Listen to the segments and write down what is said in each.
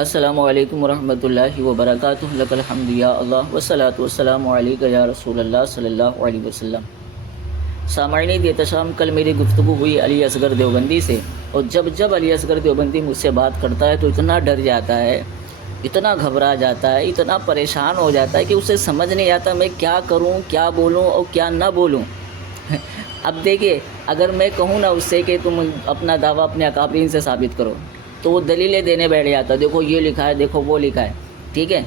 السلام علیکم ورحمۃ اللہ وبرکاتہ لک الحمد یا اللہ والصلاۃ والسلام علیک یا رسول اللہ صلی اللہ علیہ وسلم۔ سامعین احتشام، کل میری گفتگو ہوئی علی اصغر دیوبندی سے، اور جب علی اصغر دیوبندی مجھ سے بات کرتا ہے تو اتنا ڈر جاتا ہے، اتنا گھبرا جاتا ہے، اتنا پریشان ہو جاتا ہے کہ اسے سمجھ نہیں آتا میں کیا کروں، کیا بولوں اور کیا نہ بولوں۔ اب دیکھیے، اگر میں کہوں نا اس سے کہ تم اپنا دعویٰ اپنے اکابرین سے ثابت کرو تو وہ دلیلیں دینے بیٹھ جاتا ہے، دیکھو یہ لکھا ہے، دیکھو وہ لکھا ہے، ٹھیک ہے۔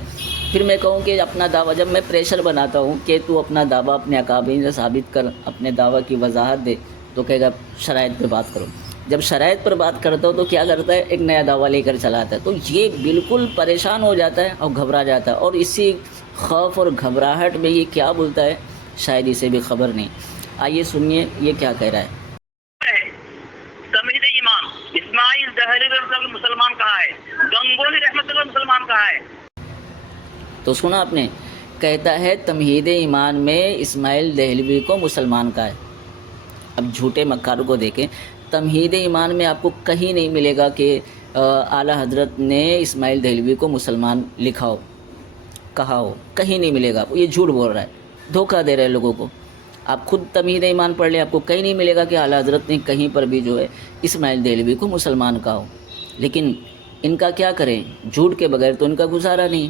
پھر میں کہوں کہ اپنا دعویٰ، جب میں پریشر بناتا ہوں کہ تو اپنا دعویٰ اپنے اکابرین سے ثابت کر، اپنے دعویٰ کی وضاحت دے، تو کہے گا شرائط پہ بات کرو۔ جب شرائط پر بات کرتا ہوں تو کیا کرتا ہے، ایک نیا دعویٰ لے کر چلا آتا ہے۔ تو یہ بالکل پریشان ہو جاتا ہے اور گھبرا جاتا ہے، اور اسی خوف اور گھبراہٹ میں یہ کیا بولتا ہے شاید اسے بھی خبر نہیں۔ آئیے سنیے یہ کیا کہہ رہا ہے۔ تمہید امام اسماعیل دہلوی رحمۃ اللہ مسلمان کہا ہے، گنگولی رحمۃ اللہ مسلمان کہا ہے۔ تو سنا آپ نے، کہتا ہے تمہید ایمان میں اسماعیل دہلوی کو مسلمان کا ہے۔ اب جھوٹے مکاروں کو دیکھیں، تمہید ایمان میں آپ کو کہیں نہیں ملے گا کہ اعلیٰ حضرت نے اسماعیل دہلوی کو مسلمان لکھا ہو، کہا ہو، کہیں نہیں ملے گا۔ یہ جھوٹ بول رہا ہے، دھوکہ دے رہے ہیں لوگوں کو۔ آپ خود تمہید ایمان پڑھ لیں، آپ کو کہیں نہیں ملے گا کہ اعلیٰ حضرت نے کہیں پر بھی جو ہے اسماعیل دہلوی کو مسلمان کہا ہو۔ لیکن ان کا کیا کریں، جھوٹ کے بغیر تو ان کا گزارا نہیں۔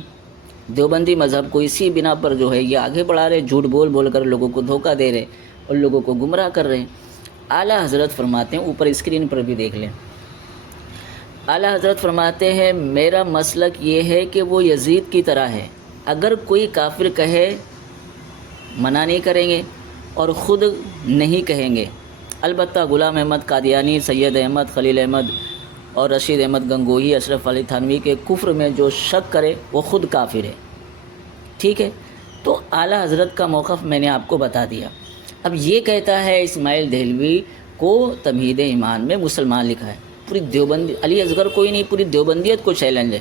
دیوبندی مذہب کو اسی بنا پر جو ہے یہ آگے بڑھا رہے، جھوٹ بول بول کر لوگوں کو دھوکہ دے رہے اور لوگوں کو گمراہ کر رہے ہیں۔ اعلیٰ حضرت فرماتے ہیں، اوپر اسکرین پر بھی دیکھ لیں، اعلیٰ حضرت فرماتے ہیں میرا مسلک یہ ہے کہ وہ یزید کی طرح ہے، اگر کوئی کافر کہے منع نہیں کریں گے اور خود نہیں کہیں گے۔ البتہ غلام احمد قادیانی، سید احمد خلیل احمد اور رشید احمد گنگوہی، اشرف علی تھانوی کے کفر میں جو شک کرے وہ خود کافر ہے، ٹھیک ہے۔ تو اعلیٰ حضرت کا موقف میں نے آپ کو بتا دیا۔ اب یہ کہتا ہے اسماعیل دہلوی کو تمہید ایمان میں مسلمان لکھا ہے۔ پوری دیوبندی، علی اصغر کوئی نہیں، پوری دیوبندیت کو چیلنج ہے،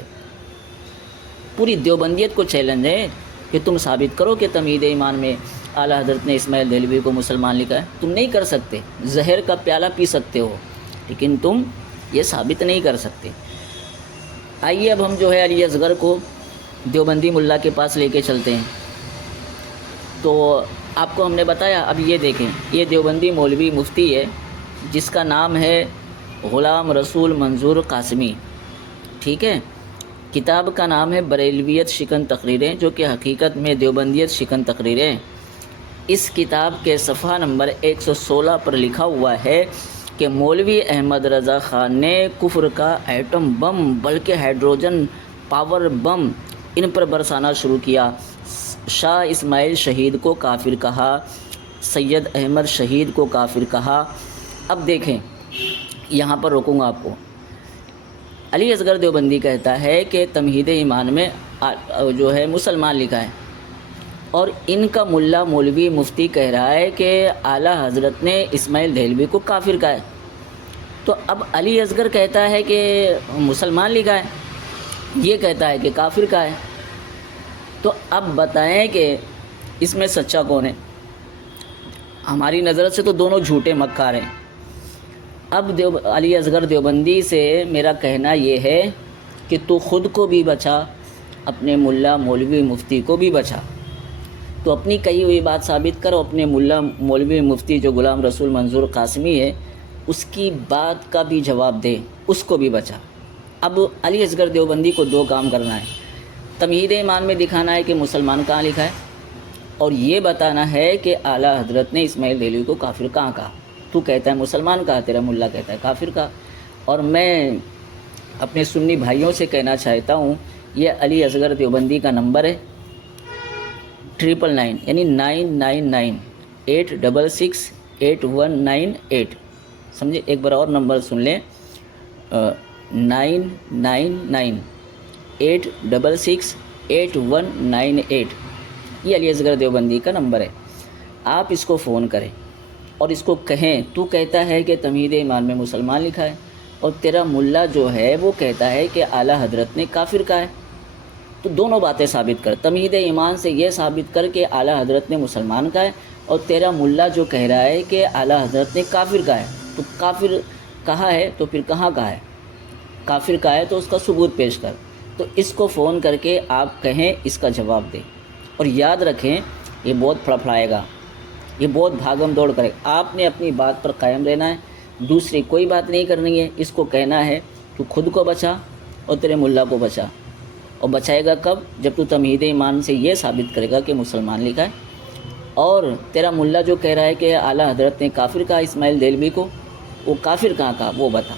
پوری دیوبندیت کو چیلنج ہے کہ تم ثابت کرو کہ تمہید ایمان میں اعلیٰ حضرت نے اسماعیل دہلوی کو مسلمان لکھا ہے۔ تم نہیں کر سکتے، زہر کا پیالہ پی سکتے ہو لیکن تم یہ ثابت نہیں کر سکتے۔ آئیے اب ہم جو ہے علی اصغر کو دیوبندی ملا کے پاس لے کے چلتے ہیں۔ تو آپ کو ہم نے بتایا، اب یہ دیکھیں، یہ دیوبندی مولوی مفتی ہے جس کا نام ہے غلام رسول منظور قاسمی، ٹھیک ہے۔ کتاب کا نام ہے بریلویت شکن تقریریں، جو کہ حقیقت میں دیوبندیت شکن تقریریں ہیں۔ اس کتاب کے صفحہ نمبر 116 پر لکھا ہوا ہے کہ مولوی احمد رضا خان نے کفر کا ایٹم بم بلکہ ہائیڈروجن پاور بم ان پر برسانا شروع کیا۔ شاہ اسماعیل شہید کو کافر کہا، سید احمد شہید کو کافر کہا۔ اب دیکھیں، یہاں پر روکوں گا آپ کو۔ علی اصغر دیوبندی کہتا ہے کہ تمہید ایمان میں جو ہے مسلمان لکھا ہے، اور ان کا ملا مولوی مفتی کہہ رہا ہے کہ اعلیٰ حضرت نے اسماعیل دہلوی کو کافر کہا ہے۔ تو اب علی اصغر کہتا ہے کہ مسلمان لکھا ہے، یہ کہتا ہے کہ کافر کہا ہے۔ تو اب بتائیں کہ اس میں سچا کون ہے؟ ہماری نظر سے تو دونوں جھوٹے مکار ہیں۔ اب علی اصغر دیوبندی سے میرا کہنا یہ ہے کہ تو خود کو بھی بچا، اپنے ملا مولوی مفتی کو بھی بچا۔ تو اپنی کہی ہوئی بات ثابت کرو، اپنے ملا مولوی مفتی جو غلام رسول منظور قاسمی ہے اس کی بات کا بھی جواب دے، اس کو بھی بچا۔ اب علی اصغر دیوبندی کو دو کام کرنا ہے، تمہید ایمان میں دکھانا ہے کہ مسلمان کہاں لکھا ہے، اور یہ بتانا ہے کہ اعلیٰ حضرت نے اسماعیل دہلوی کو کافر کہاں کہا۔ تو کہتا ہے مسلمان کہا، تیرا ملا کہتا ہے کافر کہا۔ اور میں اپنے سنی بھائیوں سے کہنا چاہتا ہوں، یہ علی اصغر دیوبندی کا نمبر ہے 999، یعنی 999866819 سمجھے۔ ایک بار اور نمبر سن لیں، 999866819، یہ علی اصغر دیوبندی کا نمبر ہے۔ آپ اس کو فون کریں اور اس کو کہیں تو کہتا ہے کہ تمہید ایمان میں مسلمان لکھا ہے، اور تیرا ملا جو ہے وہ کہتا ہے کہ اعلیٰ حضرت نے کافر کہا ہے۔ تو دونوں باتیں ثابت کر، تمہید ایمان سے یہ ثابت کر کہ اعلیٰ حضرت نے مسلمان کہا ہے، اور تیرا ملا جو کہہ رہا ہے کہ اعلیٰ حضرت نے کافر کہا ہے۔ تو کافر کہا ہے تو پھر کہاں کہا ہے؟ کافر کہا ہے تو اس کا ثبوت پیش کر۔ تو اس کو فون کر کے آپ کہیں، اس کا جواب دیں، اور یاد رکھیں یہ بہت پھڑپھڑائے گا، یہ بہت بھاگم دوڑ کرے گا۔ آپ نے اپنی بات پر قائم رہنا ہے، دوسری کوئی بات نہیں کرنی ہے۔ اس کو کہنا ہے تو خود کو بچا اور تیرے ملا کو بچا، اور بچائے گا کب؟ جب تو تمہید ایمان سے یہ ثابت کرے گا کہ مسلمان لکھا ہے، اور تیرا ملا جو کہہ رہا ہے کہ اعلیٰ حضرت نے کافر کہا اسماعیل دہلوی کو، وہ کافر کہاں کہا وہ بتا۔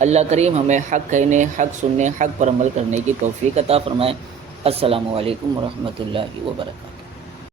اللہ کریم ہمیں حق کہنے، حق سننے، حق پر عمل کرنے کی توفیق عطا فرمائے۔ السلام علیکم ورحمۃ اللہ وبرکاتہ۔